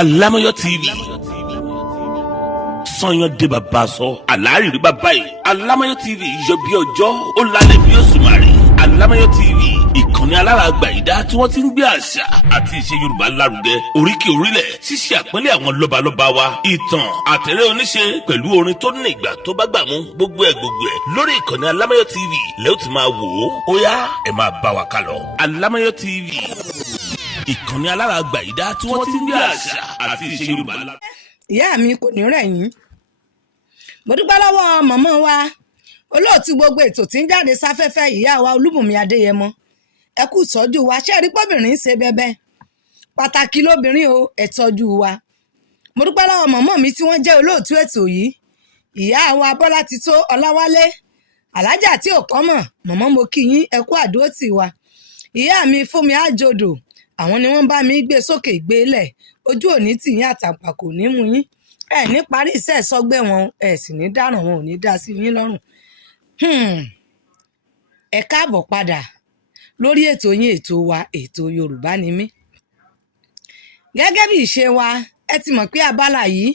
Alámọ̀yọ́ TV sọyàn dé bàbá sọ àlárìrí bàbá yìí. Alámọ̀yọ́ TV yọ bí ọjọ́ ó lálẹ́ bí òṣùmàrè. Alámọ̀yọ́ TV ìkànnì alárààgbà ìdá tí wọ́n ti ń gbé àṣà àti ìṣe Yorùbá lárugẹ, oríkì orílẹ̀, ṣíṣe àpọ́nlé àwọn lọ́balọ́ba wa, ìtàn àtẹ̀rẹ́ oníṣe pẹ̀lú orin tó ní ìgbà tó bá gbà mú, gbogbo ẹ̀ lórí ìkànnì Alámọ̀yọ́ TV lẹ́yìn tí máa wò ó yá ẹ máa bá wa kálọ. Alámọ̀yọ́ TV ìkànnì alárààgbà ìdá tí wọ́n ti ń gbé àṣà àti ìṣe Yorùbá lárugẹ. Ìyá mi kò ní rẹ̀ yín. Mo dúpẹ́ lọ́wọ́ mọ̀mọ́ wa olóòtú gbogbo ètò tí ń jáde sáfẹ́fẹ́ ìyá wa Olúbùnmi Adéyẹmọ. Ẹ kú ìtọ́jú wa, ṣé ẹ rí pọ́bìnrin ń ṣe bẹ́bẹ́ pàtàkì lóbìnrin o, ẹ tọ́jú wa. Mo dúpẹ́ lọ́wọ́ mọ̀mọ́ mi tí wọ́n jẹ́ olóòtú ètò yìí, ìyá wa Bọ́látitó Ọláwálé alájà tí ò kọ́mọ̀. Mọ̀mọ́ mo kí yín, ẹ kú àdúrótì wa. Ìyá mi Fúnmi Àjòdò, àwọn ni wọ́n bá mi gbé sókè gbélẹ̀, ojú òní tì yín àtàpà kò ní mú yín, ẹ ní parí iṣẹ́ sọ́gbẹ́ wọn, ẹ sì ní dáràn wọn, ò ní dá sí yín lọ́rùn. Ẹ káàbọ̀ padà lórí ètò yín, ètò wa, ètò Yorùbá ni mí. Gẹ́gẹ́ bí ìṣe wa, ẹ ti mọ̀ pé abala yìí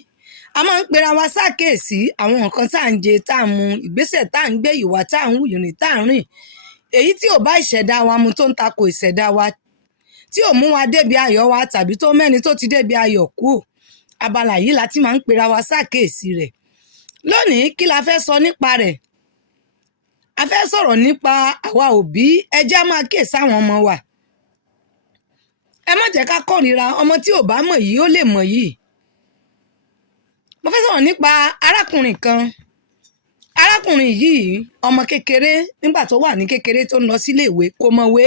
a máa ń pera wa ṣàkíyèsí àwọn nǹkan tá à ń jẹ, tá à ń mu, ìgbésẹ̀ tá à ń gbé, ìwà tá à ń wù, ìrìn tá à ń rìn, èyí tí ò bá ìṣẹ̀dá wa mu tó ń tako ìṣẹ̀dá wa, tí ò mú wa débi ayọ̀ wa tàbí tó mẹ́ni tó ti débi ayọ̀ kú. Abala yìí la ti máa ń pera wa ṣàkíyèsí rẹ̀. Lónìí kí la fẹ́ sọ nípa rẹ̀? A fẹ́ sọ̀rọ̀ nípa àwa òbí, ẹ jẹ́ á máa kíyèsí àwọn ọmọ wa. Ẹ má jẹ́ ká kórìíra ọmọ tí ò bá mọ̀ yìí, ó lè mọ̀ yìí. Mo fẹ́ sọ̀rọ̀ nípa arákùnrin kan. Arákùnrin yìí ọmọ kékeré, nígbà tó wà ní kékeré tó ń lọ sílé ìwé, kò mọ̀wé.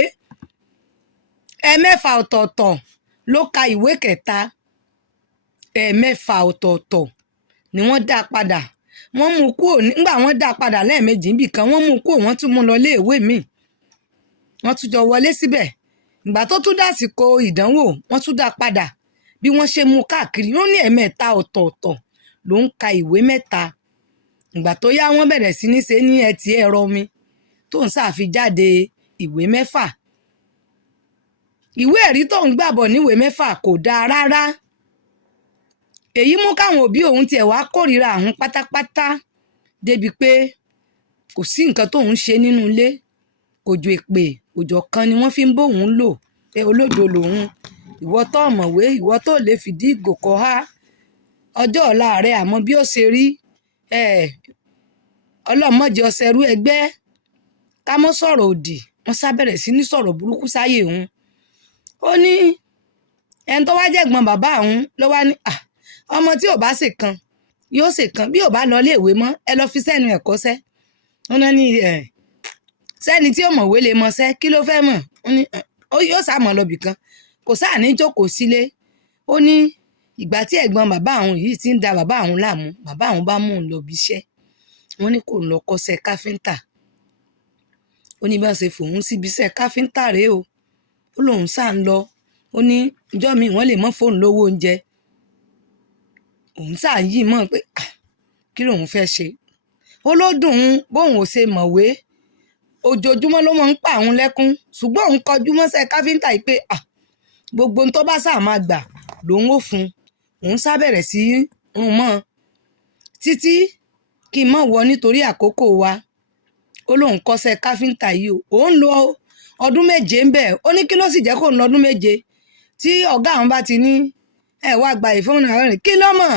Ẹ̀ẹ̀mẹ́fà ọ̀tọ̀ọ̀tọ̀ ló ka ìwé kẹta. Ẹ̀ẹ̀mẹ́fà ọ̀tọ̀ọ̀tọ̀ ni wọ́n dá padà. Wọ́n mú kúrò nígbà wọ́n dá padà lẹ́ẹ̀mejì níbì kan, wọ́n mú kúrò, wọ́n tún mú lọ iléèwé míì. Wọ́n tún jọ wọlé síbẹ̀. Ìgbà tó tún dásìkò ìdánwò, wọ́n tún dá padà. Bí wọ́n ṣe mú káàkiri, ó ní ẹ̀ẹ̀mẹ́ta ọ̀tọ̀ọ̀tọ̀ ló ń ka ìwé mẹ́ta. Ìgbà tó yá, wọ́n bẹ̀rẹ̀ sí ní ṣe ní ẹtì ẹ̀rọ mi tó ń ṣàfijáde ìwé mẹ́fà. Ìwé ẹ̀rí tó ń gbàbọ̀ níwèé mẹ́fà kò dáa rárá. Èyí mú káwọn òbí òun tiẹ̀ wá kórìíra àwọn pátápátá, débi pé kò sí nǹkan tóun ṣe nínú ilé, kòjò èpè òjò kan ni wọ́n fi ń bóun lò pé olódo lòun, ìwọ tó mọ̀wé, ìwọ tó lè fìdí ìgò kọ́ há, ọjọ́ ọ̀la rẹ̀ àmọ́ bí ó ṣe rí, ọlọ́mọdé ọ̀sẹ̀rú ẹgbẹ́, ká mọ́ sọ̀rọ̀ òdì. Wọ́n sábẹ̀rẹ̀ sí ní sọ̀rọ̀ burúkú sáyé òun. Ó ní ẹni tó wá jẹ̀gbọ́n bàbá òun ló wá ní ọmọ tí ò bá ṣe kan yóò ṣe kan, bí ò bá lọ iléèwé mọ́ ẹ lọ fi sẹ́nu ẹ̀kọ́ṣẹ́. Wọ́n náà ní sẹ́ni tí ò mọ̀wé lè mọṣẹ́, kí ló fẹ́ mọ̀? Ó ní yóò sá mọ̀ lọ́bì kan, kò sáà ní jókòó sílé. Ó ní ìgbà tí ẹ̀gbọ́n bàbá òun yìí ti ń da bàbá òun láàmú, bàbá òun bá mú un lọ bí iṣẹ́. Wọ́n ní kò lọ kọ́ṣẹ́ káfíńtà. Ó ní bá ṣe fòun síbi iṣẹ́ káfíńtà rèé o. Ó lóun sáà ń lọ. Ó ní ìjọ́ mi wọ́n lè mọ́ fóun lówó oúnjẹ. Òun sáà yí mọ̀ pé kí lòun fẹ́ ṣe. Ó ló dùn ún bóun ò ṣe mọ̀wé. Ojoojúmọ́ ló mọ̀ ń pa òun lẹ́kún. Ṣùgbọ́n òun kọjú mọ́ṣẹ́ káfíńtà yìí pé gbogbo ohun tó bá sáà máa gbà lòun ó fún un. Òun sá bẹ̀rẹ̀ sí rún mọ́ títí kí n mọ̀ wọ nítorí àkókò wa. Ó lóun kọ́ṣẹ́ káfíńtà yìí o. Òun lo ọdún 7 ń bẹ̀. Ó ní kí ló sì jẹ́ kó ń lọ ọdún 7 tí ọ̀gá àwọn bá ti ní wá gba ìfowópamọ́ rẹ̀, kí ló mọ̀?